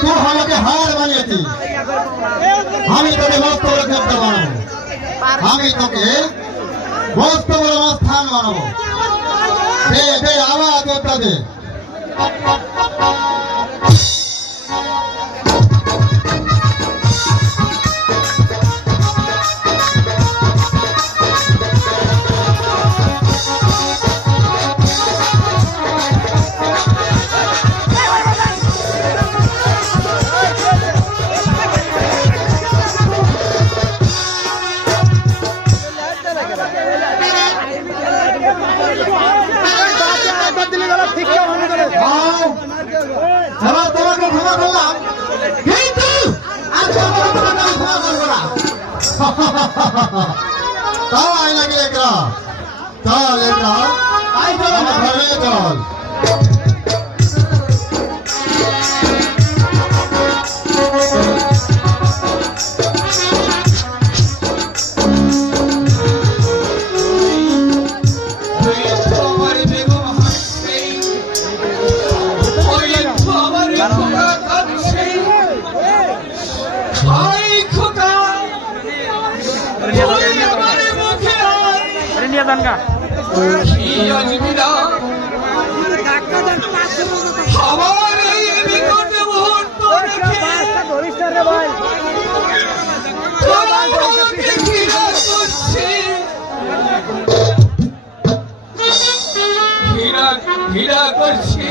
তুই আমাকে হার বানিয়েছিস, আমি তোকে মস্ত বড় দেবতা বানাবো, আমি তোকে মস্ত বড় স্থান বানাবো। দে দে আবার দেবতা দে। তাই নাকি লেখা? চল লেখা, আমার ঘরে চল। ঘৃণা করছি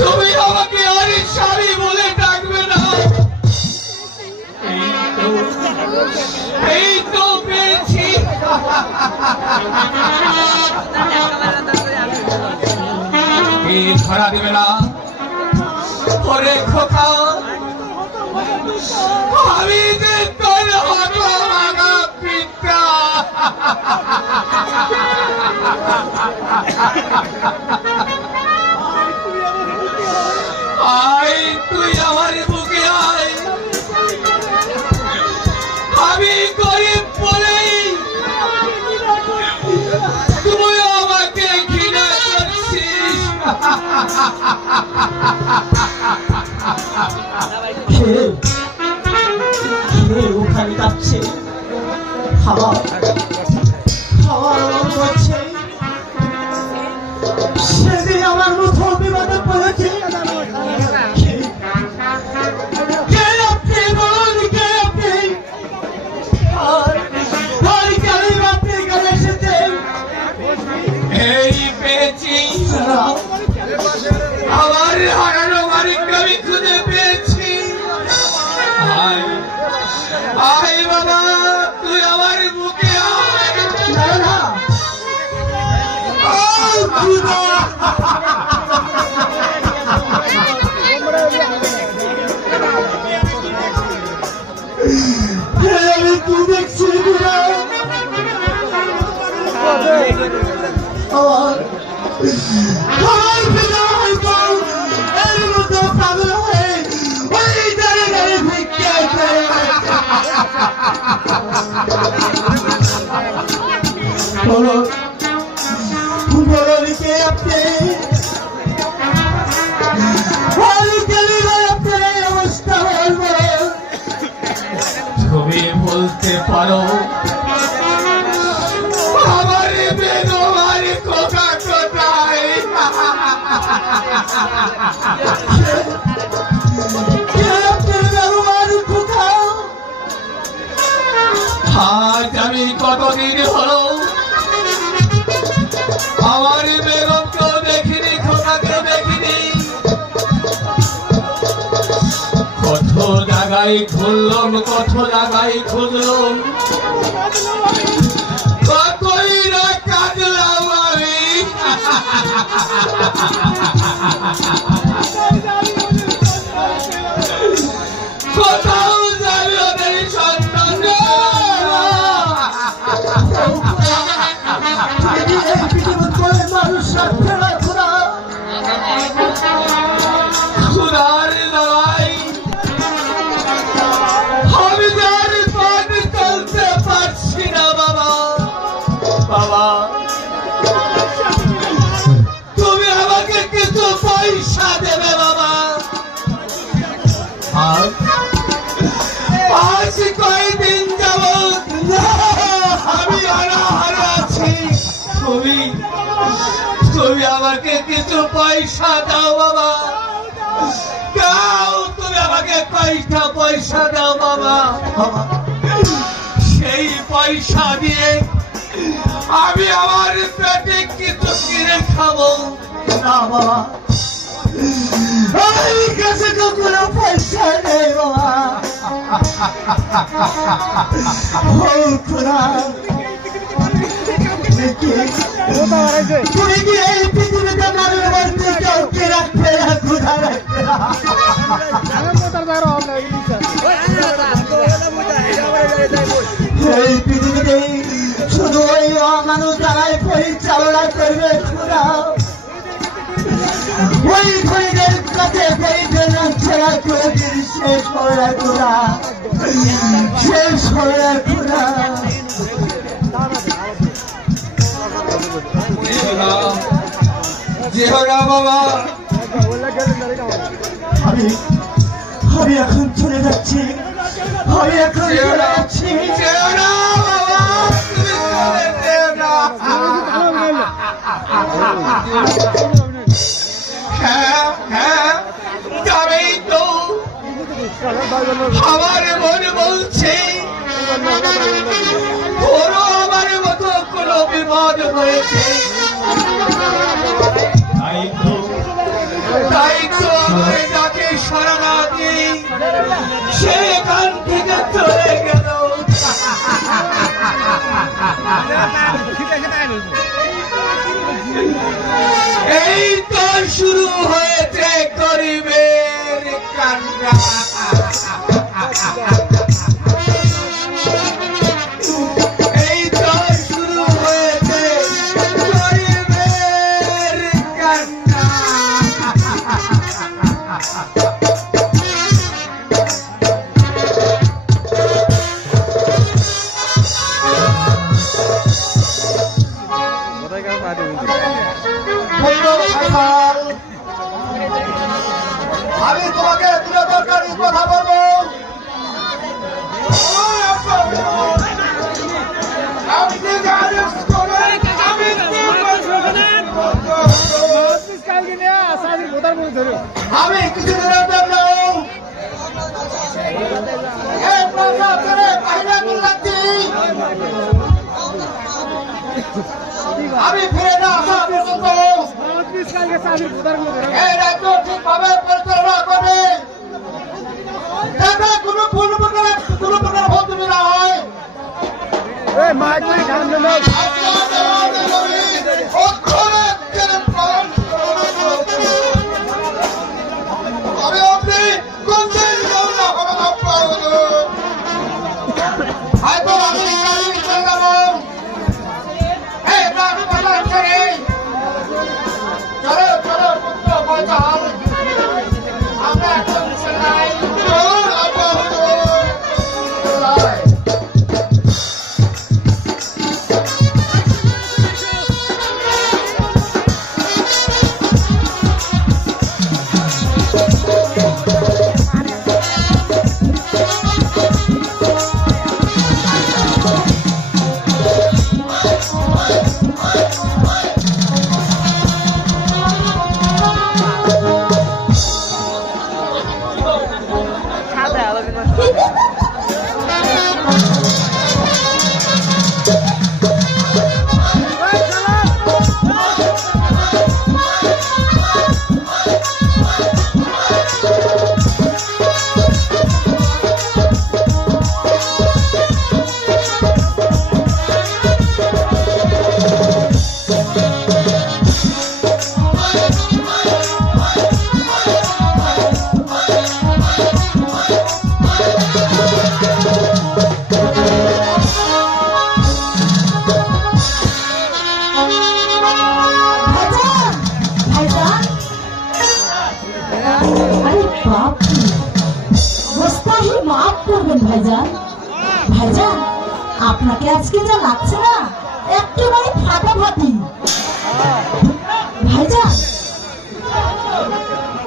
তুমি আমাকে আর স্বামী বলে ডাকবে না। এই তো পেয়েছি, ধরা দেবে না। ওরে খোকা, আমি যে তোর হতভাগা পিতা, আয় তুই আমার বুকে আয়। আমি গরিব বলেই তুই আমাকে ঘৃণা করছিস। ওখানে যাচ্ছে হাওয়া করছে, সেদিন আমার মুঠো বিপদে পড়েছে। আমার হারানো মালিককে আমি খুঁজে পেয়েছি। আয় বাবা, তুই আমার বুকে আয়। আমি কি দেখছি তুমি বলতে পারো আমার বেদমার কোথা কোথায়? আজ আমি কতদিন হলো আমার বেগমকেও দেখিনি, খোকাকেও দেখিনি। কত জায়গায় খুললাম, কত জায়গায় খুঁজলাম, কতই না কাঁদলাম আমি। কোথাও যাবে ওদের সন্তান। খুদার দাওয়াই আমি যার পথ চলতে পারছি না বাবা। বাবা তুমি আমাকে কিছু পয়সা দাও বাবা, দাও, তুমি আমাকে কয়টা পয়সা দাও বাবা। সেই পয়সা দিয়ে আমি আমার পেটে কিছু কিনে খাবো। না বাবা, আমার কাছে তো কোনো পয়সা নেই বাবা। ও খোদা, তুমি কি এই পৃথিবীতে মানুষ বলতে কাউকে রাখবে না, খোদা রাখবে না। এই পৃথিবীতে শুধু ওই মানুষ দ্বারাই পরিচালনা করবে খোদা। ওই খনিদের কাছে গরিবের ছাড়া কোনদিন শেষ হবে না খোদা, শেষ হবে না খোদা। যেও না বাবা, আমি এখন চলে যাচ্ছি, আমি এখন যেও চলে না, যাচ্ছি। যেও না বাবা, তুমি চলে যেও না। হ্যাঁ হ্যাঁ, যাবেই তো। আমার মন বলছে ওরও আমার মতো কোনো বিপদ হয়েছে, তাই তো আমার যাকে সারা না দিয়ে সে এখান থেকে চলে গেল। এই তো শুরু হয়েছে গরিবের কান্না। এই তো শুরু হয়েছে গরিবের কান্না। আমি তোমাকে দুটো দরকারি কথা বলবো। আমি কিছুদিনের জন্য এই প্রাসাদ ছেড়ে বাইরে চলে যাচ্ছি। আমি ফিরে না আসা পর্যন্ত এই রাজ্য ঠিকভাবে পরিচালনা করবে, যাতে কোনো প্রকার ভুল ত্রুটি না হয়। ভাইজান, ভাইজান আপনাকে আজকে যা লাগছে না একেবারে ফাটাফাটি। ভাইজান,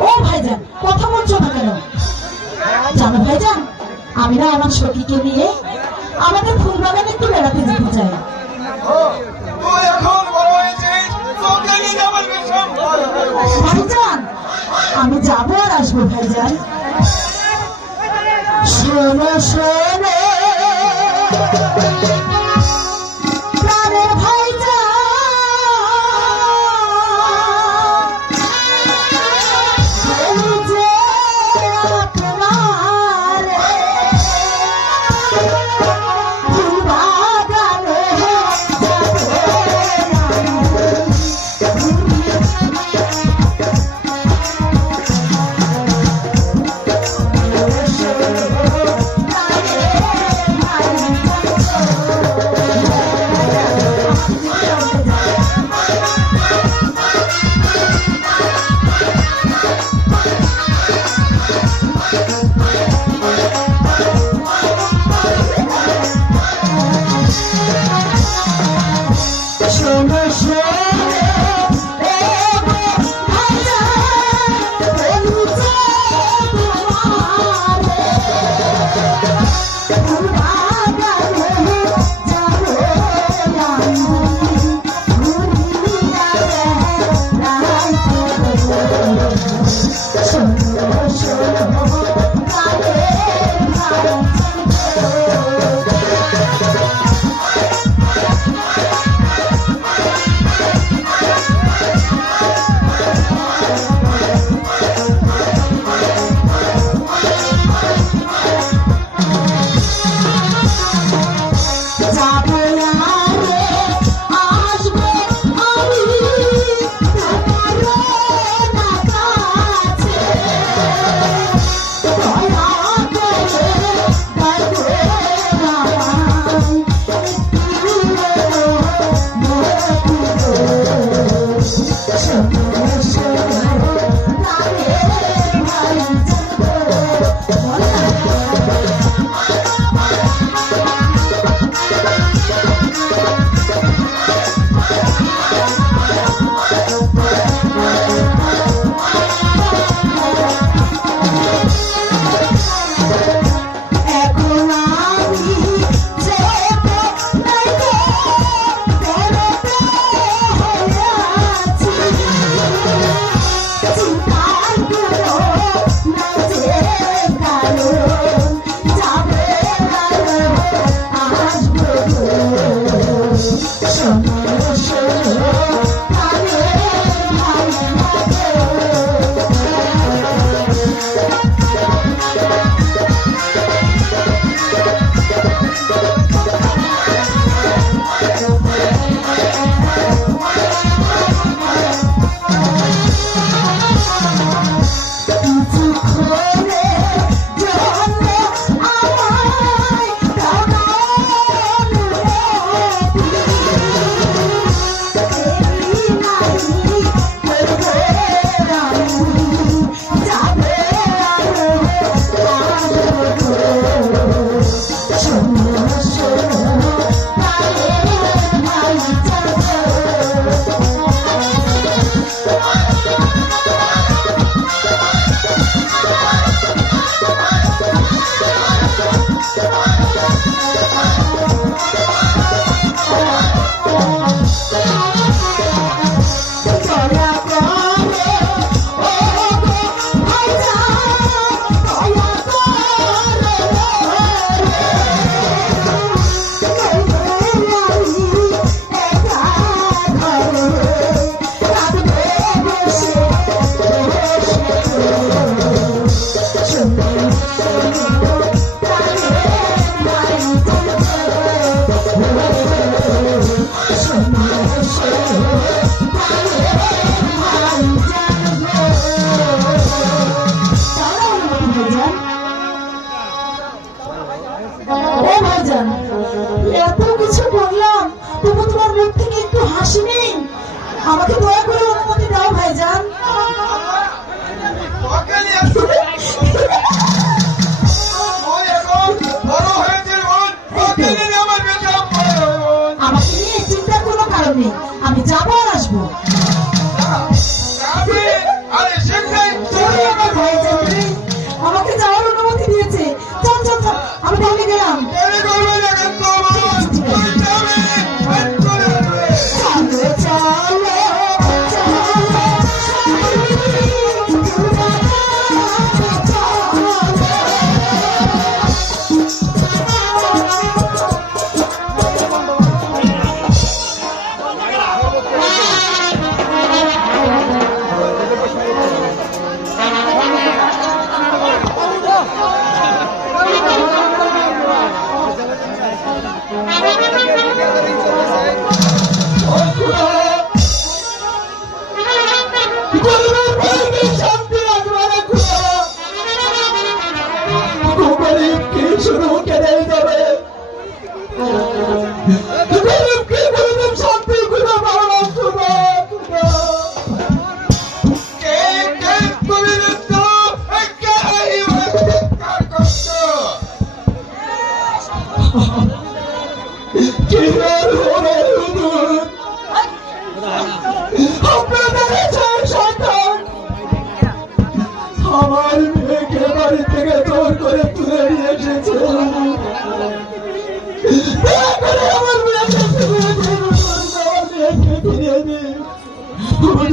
ও ভাইজান কথা বলছো না কেন? জানো ভাইজান, আমি না আমার সখীকে নিয়ে আমাদের ফুল বাগানে একটু বেড়াতে যেতে চাই। তুই এখন বড় হয়েছিস, তোকে নিয়ে আমার বিষয় আসবো ভাইজান। শোনো শোনো প্রাণের ভাইজান, বলি যে আপনার ফুলবাগানে শোনো শোনো আমাকে দয়া করে অনুমতি দাও ভাইজান। আমাকে নিয়ে চিন্তার কোনো কারণ নেই, আমি যাবো আর আসবো। আমাকে যাওয়ার অনুমতি দিয়েছে, চল চল চল, আমি তাহলে গেলাম। চলো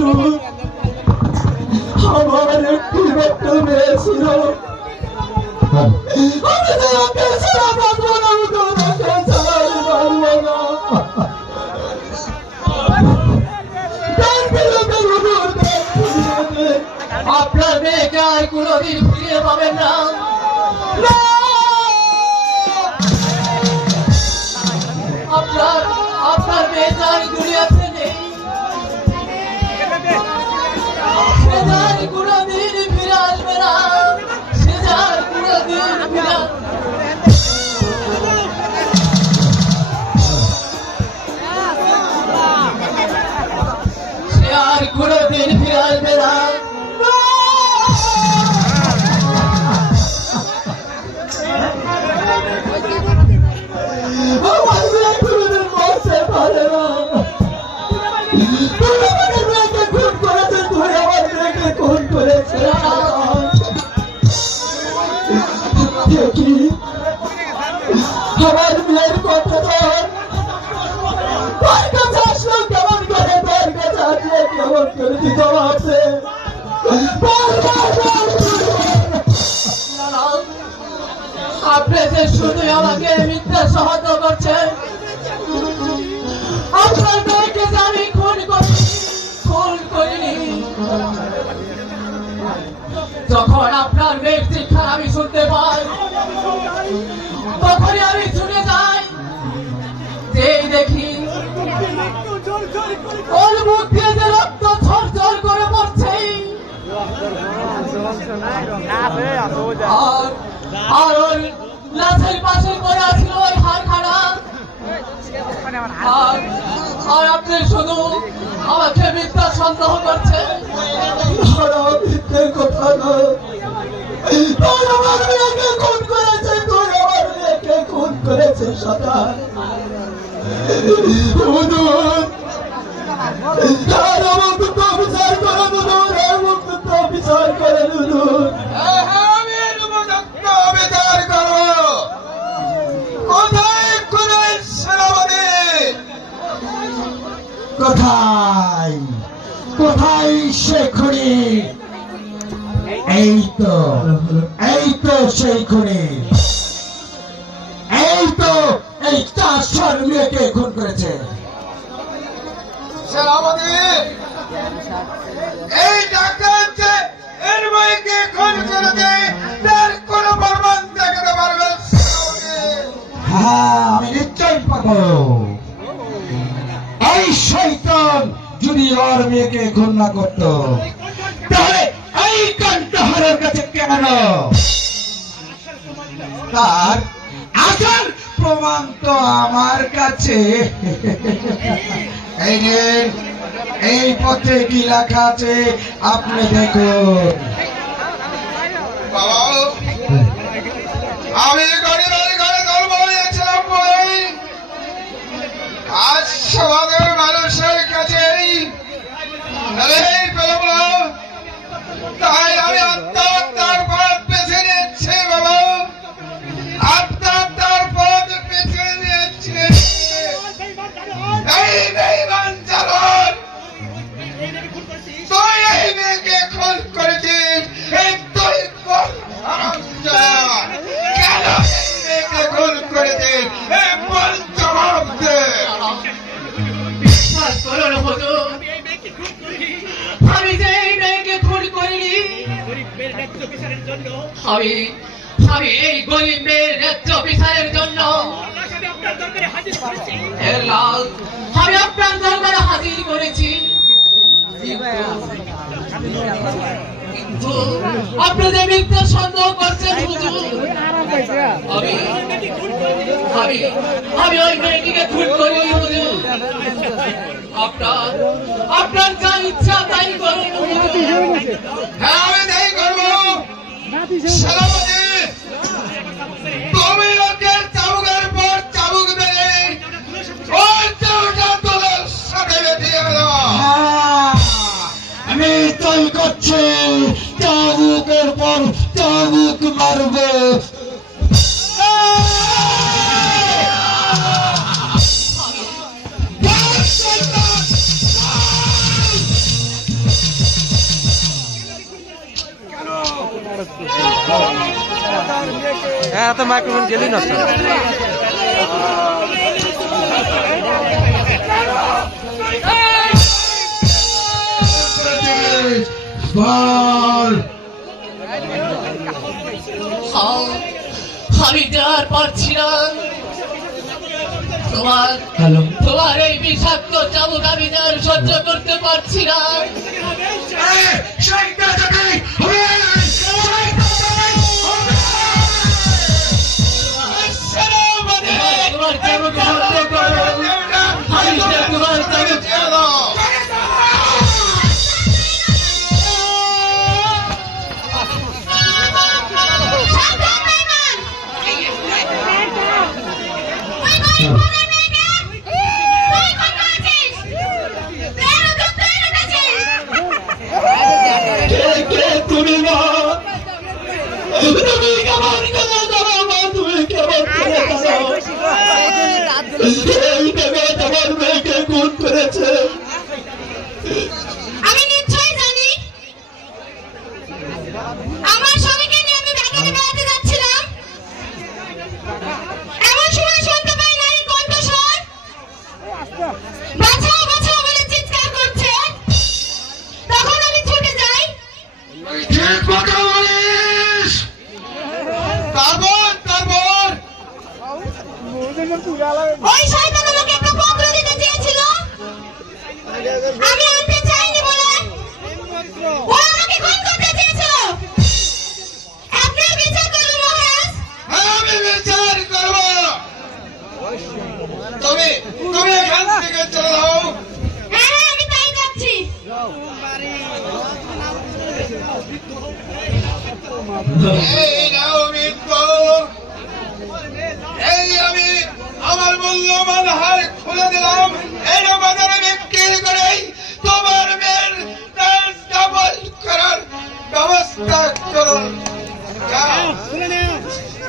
হুজুর, আমার একটি মাত্র মেয়ে ছিল। আমি তোমাকে ছাড়া বাঁচবো না হুজুর, ওকে ছাড়া আমি বাঁচবো না। তার বিরুদ্ধে হুজুর, তার বিরুদ্ধে। আপনার মেয়েকে আর কোনোদিন ফিরে পাবেন না। না! আপনার মেয়ে যার দুনিয়াতে নেই, সে যার কোনোদিন ফিরে আসবে না, সে যার কোনোদিন ফিরে সে আর কোনোদিন ফিরে আসবে না। আমার মেয়ে কোনোদিন মরতে পারে না। তুই আমাদের মেয়েকে খুন করেছিস, তুই আমার মেয়েকে খুন করেছিস। দেখি আমার মেয়ের কথা ধর, তোর কাছে আসলো কেমন করে, তোর কাছে আসলে কেমন করে তুই জবাব দে। আপনি যে শুধু আমাকে মিথ্যা সহায়তা করছেন, আপনার মেয়েকে যে আমি খুন করিনি। যখন আপনার মেয়ের শিক্ষা আমি শুনতে পাই, তখনই আমি শুনে যাই, যেই দেখি ওর মুখ দিয়ে যে রক্ত ঝরঝর করে পড়ছে, আর ওর লাশের পাশে পড়ে আছিল ওই হাড়খানা। আর আপনি শুধু আমাকে মিথ্যা সন্দেহ করছেন। মিথ্যে কথা নয়, তোর আমার মেয়েকে খুন করেছে, তোর আমার মেয়েকে খুন করেছে সদা। বিচার করেন বিচার করেন বিচার করো। কোথায় কোথায় সেনাপতি? কোথায় কোথায় সে খুনি? এই তো সেই খুনি, এই তো এই 400 মেয়েকে খুন করেছে। সেনাপতি, এই ডাকাত যে এর মেয়েকে খুন করেছে, তার কোনো প্রমাণ দেখাতে পারবেন সেনাপতি? হ্যাঁ, আমি নিশ্চয় পাবো। এই শয়তান যদি ওর মেয়েকে খুন না করতো, তাহলে এই কণ্ঠহারের কাছে কেন? তার আসল প্রমাণ তো আমার কাছে। এই যে এই পত্রে কি লেখা আছে আপনি দেখুন। বাবা, আমি গরিবের ঘরে জন্ম নিয়েছিলাম বলেই আজ সমাজের মানুষের কাছে পেলাম না। তাই আমি আত্মহত্যার পথ বেছে নিয়েছি বাবা, আত্মহত্যার পথ বেছে নিয়েছি। এই বেঈমান চালক, তুই এই মেয়েকে খুন করেছিস, এই তুই কোন হারামজাদা? কেন এই মেয়েকে খুন করেছিস? এই বল, জবাব দে। বিশ্বাস করুন হুজুর, আমি যে এই মেয়েকে খুন করিনি। আমি এই গরিব মেয়ের ন্যায্য বিচারের জন্য এর লাল আমি আপনার দরবারে হাজির করেছি। কিন্তু আপনি যে মিথ্যা সন্দেহ করছেন হুজুর, আমি ওই মেয়েটিকে খুন করিনি হুজুর। আপনার যা ইচ্ছা তাই করুন হুজুর। হ্যাঁ, আমি তাই করবো। সেনাপতি, তুমি ওকে চাবুকের পর চাবুক মেরে ওই চাবুকটা তোলার সাথে বেঁধে দেওয়া। আমি তাই করছি, চাবুকের পর চাবুক মারবে। হ্যাঁ তো মাইক্রোফোন গেলি না আমি আর পারছি না তোমার এই বিষাক্ত চাবুক আমি আর সহ্য করতে পারছি না। তোমার চাবুক সহ্য করো, আমি তোমার চাবুক তুমি না তুমি কেমন করে দাঁড়াও মা, তুমি কেমন করে দাঁড়াও? এই দেবে তোমার মেয়েকে খুন করেছে। আমি নিশ্চয়ই জানি। আমার স্বামীকে নিয়ে আমি বাজারে বেড়াতে যাচ্ছিলাম, এমন সময় শুনতে পাই নারীর কণ্ঠস্বর, বাঁচাও বাঁচাও বলে চিৎকার করছে। তখন আমি ছুটে যাই। ওই শয়তান আমাকে একটা পত্র দিতে চেয়েছিল, আমি আনতে চাইনি বলে ও আমাকে খুন করতে চেয়েছিল। আপনার বিচার করুন মহারাজ। আমি বিচার করব। তুমি তুমি এখান থেকে চলে যাও। হ্যাঁ হ্যাঁ আমি তাই যাচ্ছি। এই নাও মৃত্য, এই আমি আমার মূল্যবান হার খুলে দিলাম। এটা বাজারে বিক্রি করেই তোমার মেয়ের ডাবল করার ব্যবস্থা করুন। যাও।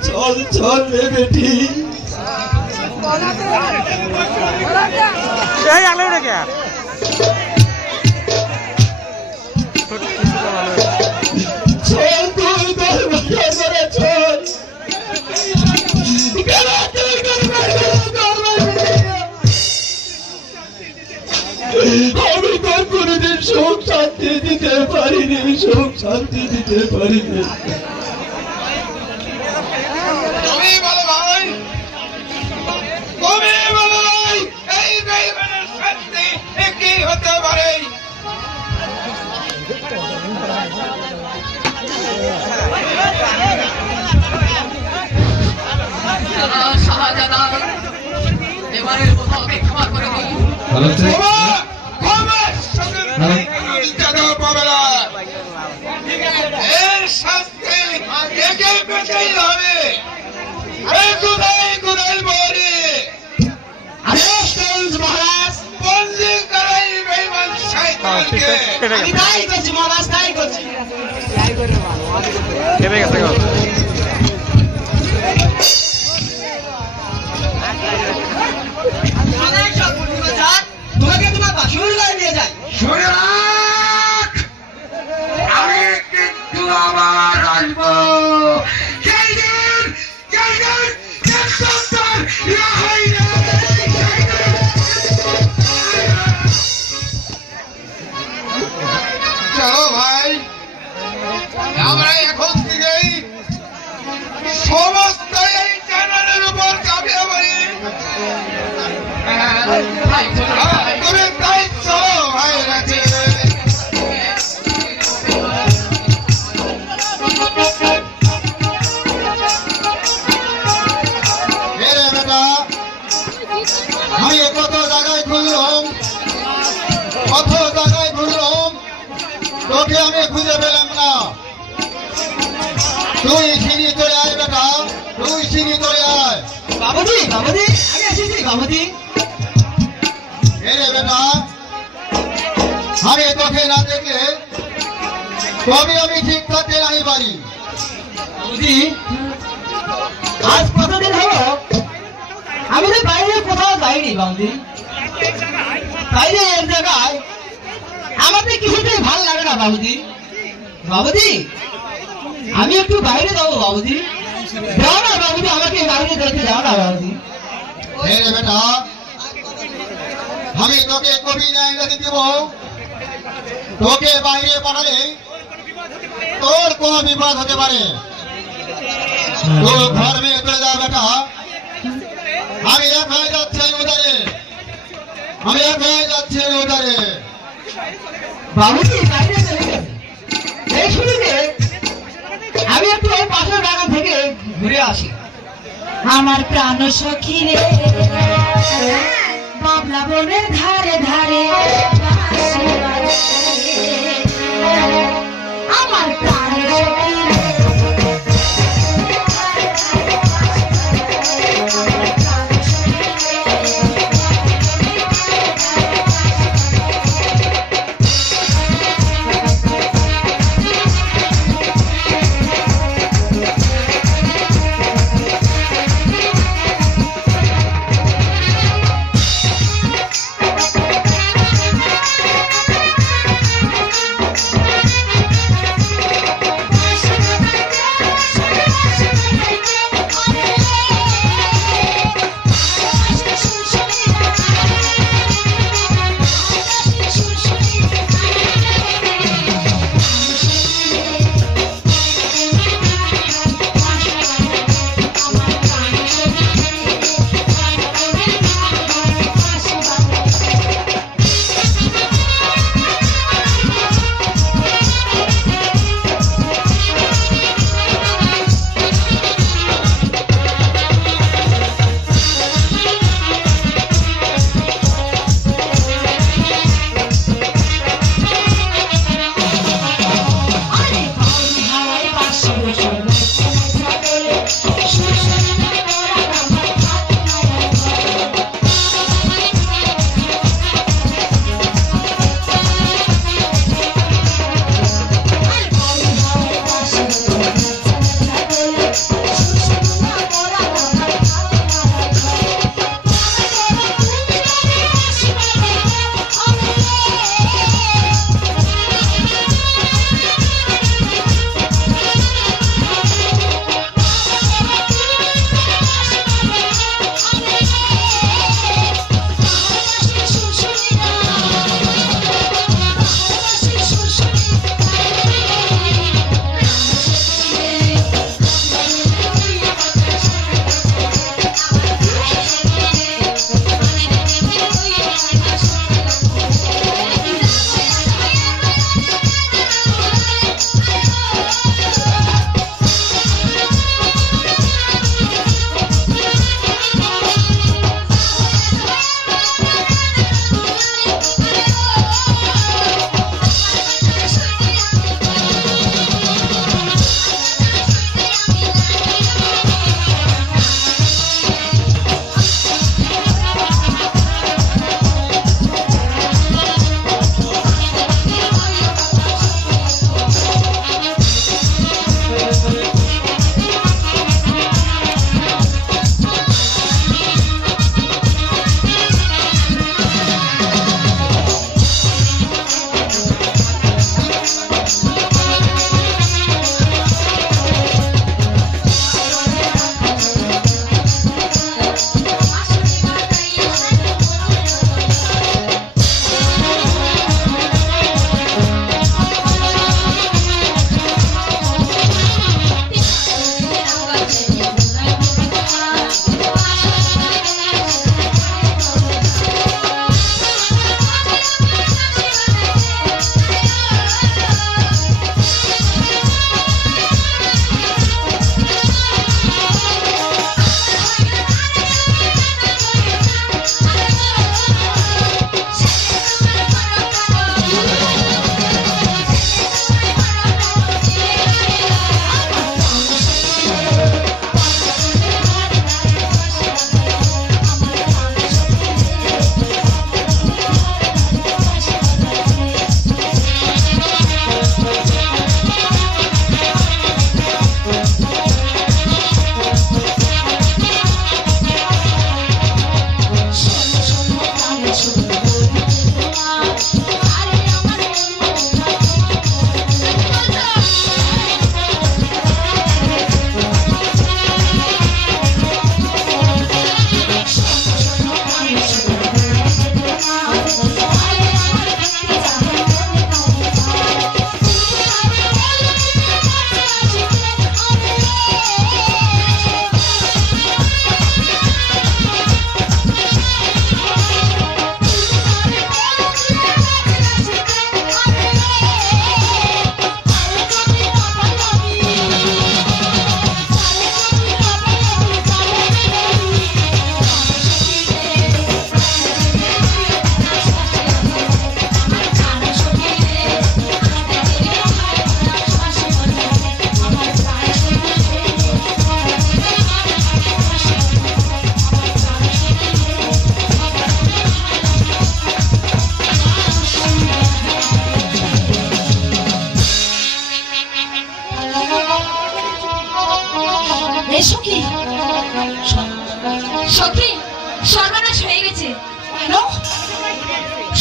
চল চল রে বেটি। এই আলো রে কে চল তুই তোর বাসা করে চল। কেন তুই করবে? আমি তোর কোনোদিন সুখ শান্তি দিতে পারিনি, সুখ শান্তি দিতে পারিনি। তুমি বলো ভাই, তুমি বলো ভাই, এই বেঈমানের শাস্তি কি হতে পারে? শাহজাদা, এবারের মতো ওকে ক্ষমা করে দিই। ক্ষমা, ক্ষমার সঙ্গে মর্যাদা পাবে না। এর শাস্তি একে পেতেই হবে। এই কোথায় কোথায় বলে মহারাজ বন্দি করাই বেঈমান শয়তানকে। আমি তাই করছি মহারাজ, তাই করছি। কেটে গেছে গো তোমাকে তোমার বাসুর গায়ে নিয়ে যায়। শুনে রাখ, আমি কিন্তু আবার আসবো। সেই দিন এক সন্তান ইয়া হয় না। চলো ভাই, আমরা এখন থেকেই সমস্ত এই চ্যানেলের উপর চাপিয়ে পড়ি। ভাই চলো ভাই। তুমি তাই চলো ভাই রাজি। মেরে বেটা, আমি কত জায়গায় ঘুরলাম, কত জায়গায় ঘুরলাম, তোকে আমি খুঁজে পেলাম না। তুই সিঁড়ি চলে আয় বেটা, তুই সিঁড়ি চলে আয়। বাবুজি বাবুজি আমি এসেছি বাবুজি। মেরে বেটা, আমি তোকে না দেখলে তবে আমি ঠিক থাকতে নাই পারি। বাবুজি আজ কতদিন হলো আমি তো বাইরে কোথাও যাইনি বাবুজি। বাইরে এক জায়গায় আমাদের কিছুতেই ভাল লাগে না বাবুজি। বাবুজি আমি একটু বাইরে যাবো বাবুজি। দাও না বাবুজি, আমাকে বাইরে যেতে দাও না বাবুজি। হে রে বেটা, আমি তোকে কবি না ইংরেজি দিব, তোকে বাইরে পাঠালে তোর কোনো বিপদ হতে পারে। তো ঘর মেয়ে চলে যাও বেটা, আমি একাই যাচ্ছি উদারে, আমি একাই যাচ্ছি উদারে। বাবুজি বাইরে চলে গেছে, এই শুরুতে আমি একটু ওই পাশের বাগান থেকে ঘুরে আসি। আমার প্রাণ সখী রে, বাবলা বনের ধারে ধারে বাঁশি বাজে। আমার প্রাণ সখী রে,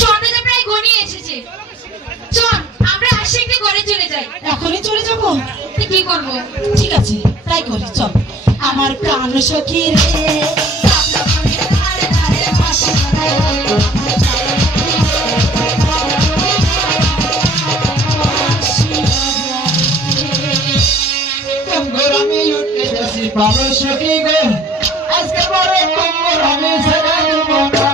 সন্ধ্যাটা প্রায় ঘনিয়ে এসেছে। চল আমরা হাসি একটু ঘরে চলে যাই। এখনই চলে যাবো? তো কি করবো? ঠিক আছে, তাই করি, চল। আমার প্রাণ সখী রে, কঙ্গর আমি উঠে যাচ্ছি পাবো সখী গো, আজকে পরে কঙ্গর আমি ছেড়ে দেব না।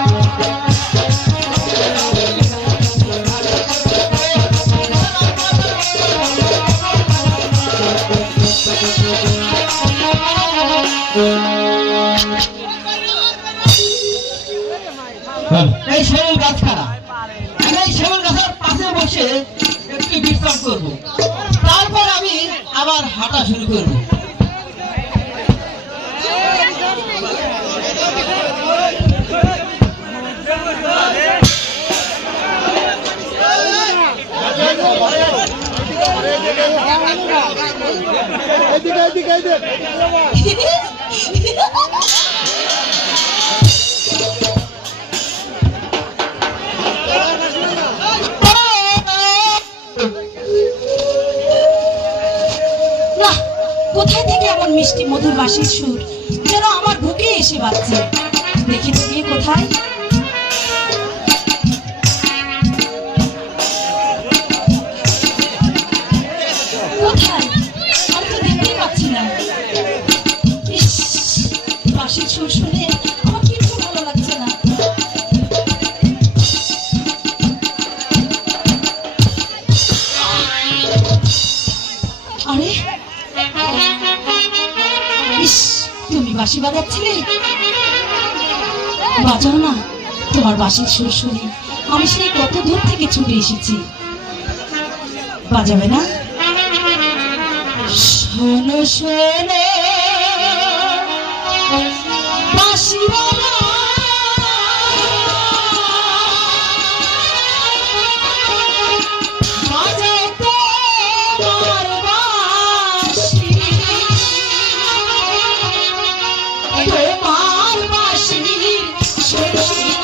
এই সেগুন গাছখানা, এই সেগুন গাছের পাশে বসে একটু বিশ্রাম করব, তারপর আমি আবার হাঁটা শুরু করব। না, কোথায় থেকে এমন মিষ্টি মধুর বাঁশির সুর যেন আমার বুকে এসে বাজছে। দেখি তো গিয়ে কোথায়। কোথায়? আমি তো দেখতেই পাচ্ছি না। ইস, বাঁশির সুর শুনে আমার কিচ্ছু ভালো লাগছে না। আরে, ইস, তুমি বাঁশি বাজাচ্ছিলে? বাজাও না, তোমার বাঁশির সুর শুনে আমি সেই কত দূর থেকে ছুটে এসেছি। বাজাবে না? শোনো শোনো বাঁশিওয়ালা, বাজাও তোমার বাঁশি, তোমার বাঁশির সুর শুনে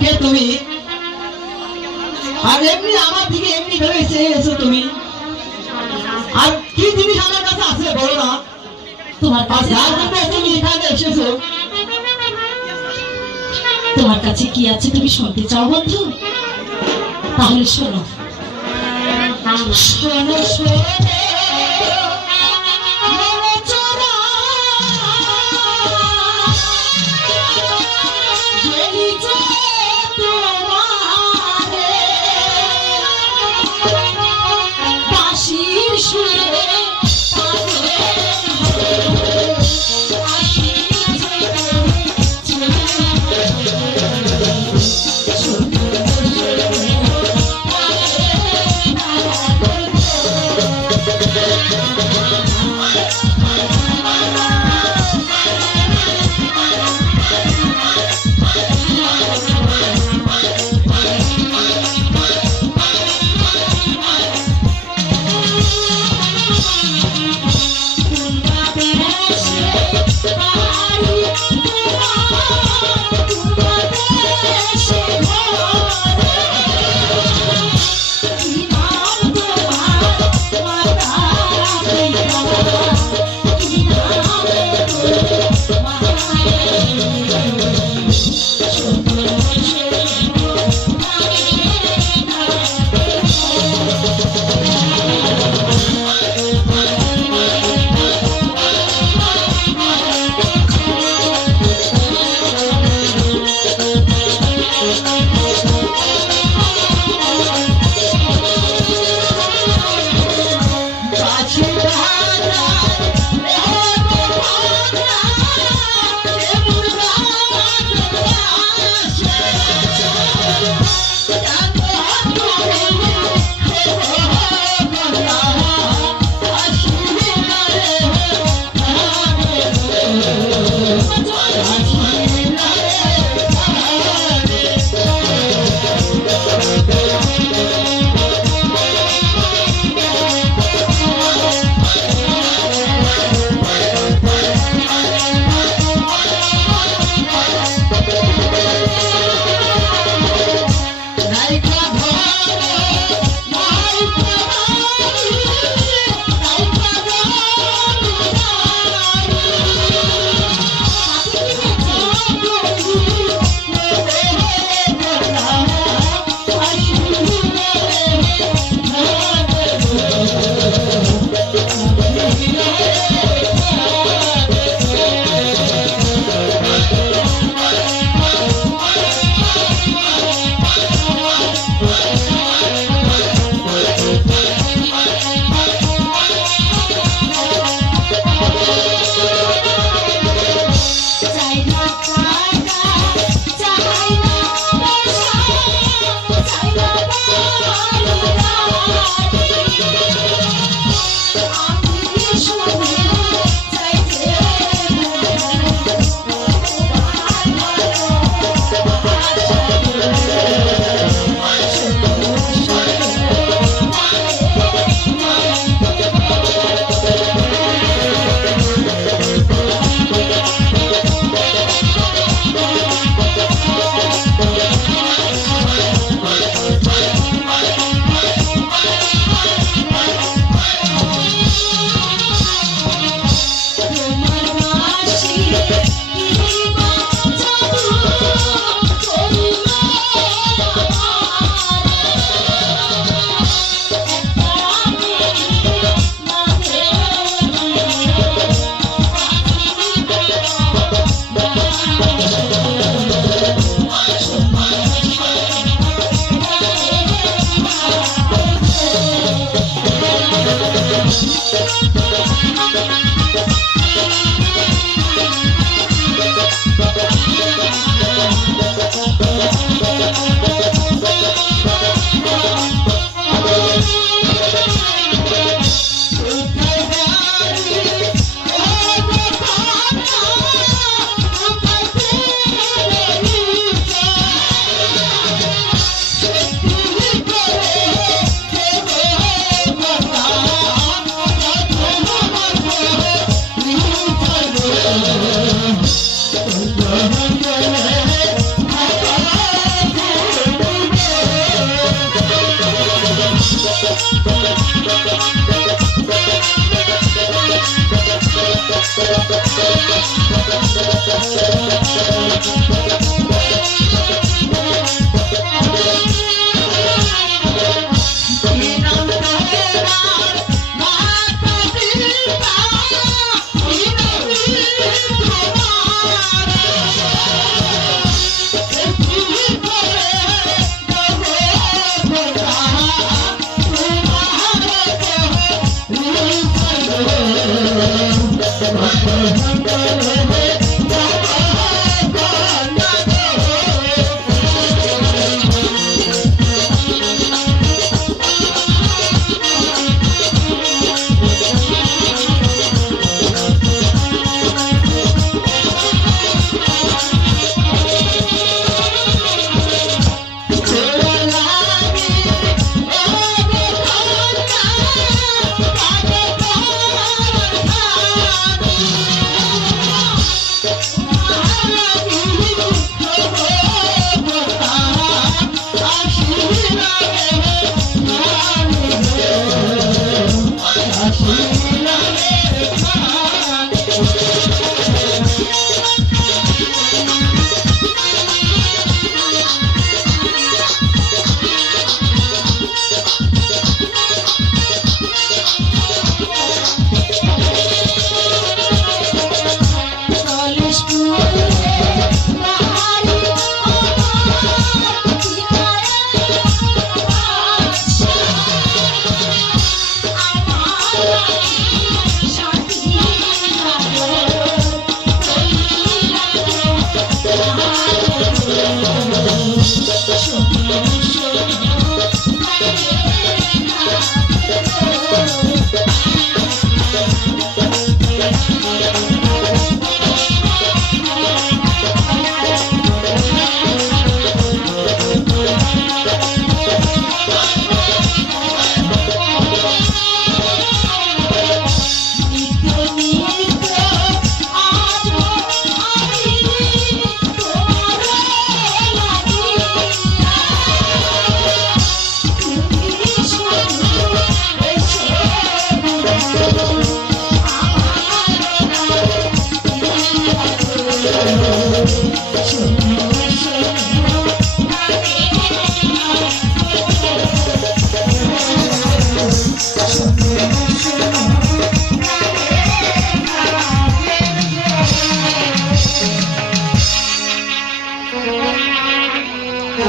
কে তুমি? আর এমনি আমার দিকে এমনি ভেবে চেয়েছো তুমি? আর কি জিনিস আমার কাছে আছে বলো না? তোমার আর কাছে যার জন্য তুমি এখানে এসেছো, তোমার কাছে কি আছে তুমি শুনতে চাও বন্ধু? তাহলে শোনো শোনো শোনো মনোচরা গেলি যে তোমারে বাঁশির সুরে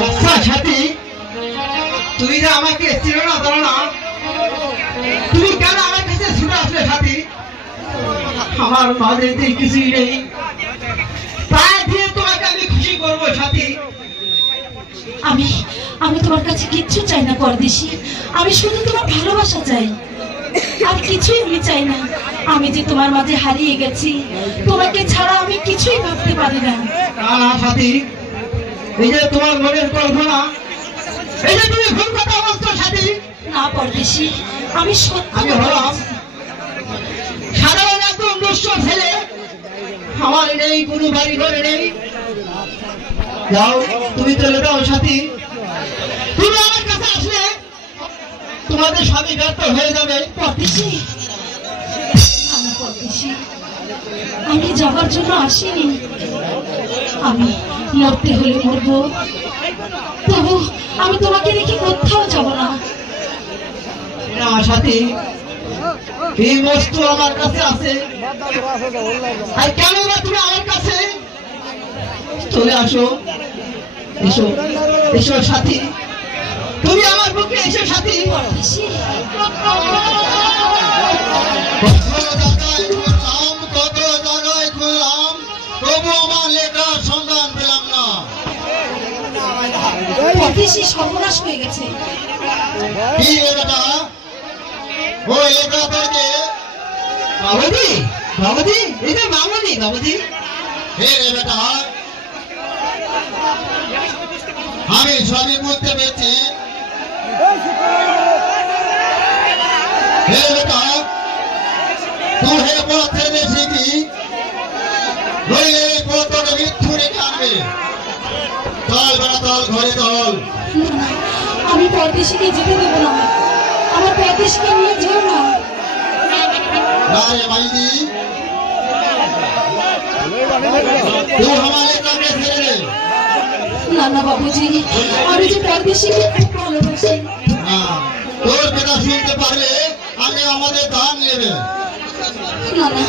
আচ্ছা সাথী, তুই যে আমাকে চিনো না জানো না, তুমি কেন আমার কাছে ছুটে আসলে সাথী? আমার মাঝে কিছুই নেই, তাই দিয়ে তোমাকে আমি খুশি করবো সাথী। আমি আমি তোমার কাছে কিচ্ছু চাই না পরদেশি, আমি শুধু তোমার ভালোবাসা চাই, আর কিছুই আমি চাই না। আমি যে তোমার মাঝে হারিয়ে গেছি, তোমাকে ছাড়া আমি কিছুই ভাবতে পারি না। না না সাথী, এই যে তোমার মনের কল্পনা, এই যে তুমি ভুল কথা বলছো সাথী। না পরদেশি, আমি সত্যি আমি হলাম সাধারণ একদম দুষ্ট ছেলে, আমার নেই কোনো বাড়ি ঘরে নেই। যাও তুমি চলে যাও সাথী, তুমি আমার কাছে আসলে তোমাদের স্বামী ব্যর্থ হয়ে যাবে। পরদেশি, আমার পরদেশি, আমি যাবার জন্য আসিনি। আমি মরতে হলে মরবো, তবু আমি তোমাকে রেখে কোথাও যাব না। না সাথী, এই বস্তু আমার কাছে আছে, আর কেন বা তুমি আমার কাছে? চলে আসো, এসো এসো সাথী, তুমি আমার বুকে এসো সাথী। পরদেশি, কত জায়গায় খুঁজলাম, তবু আমার লেখার সন্ধান পেলাম না। পরদেশি সর্বনাশ হয়ে গেছে। কি রে বেটা, ওই লেখা থেকে বাবুজি, বাবুজি, এই যে বাবুজি, বাবুজি। হে রে বেটা, আমি সবই বুঝতে পেরেছি। হে বেটা, তুই হে পথে বেশি কি নইলে এই পথটা মৃত্যু রেখে আনবে। চল বেটা চল, ঘরে চল। আমি পরদেশিকে যেতে দেবো না, আমার পরদেশিকে নিয়ে যেও না। না রে ভাইজি, তুই আমার লেখাকে ছেড়ে দে। না না বাবুজি, আমি যে পরদেশিকে খুব ভালোবাসি। না, তোর কথা শুনতে পারলে আমি আমাদের ধান নেবে। না না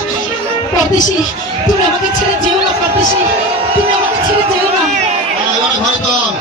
পরদেশি, তুমি আমাকে ছেড়ে যেও না। পরদেশি, তুমি আমাকে ছেড়ে যেও না। ঘরে চল।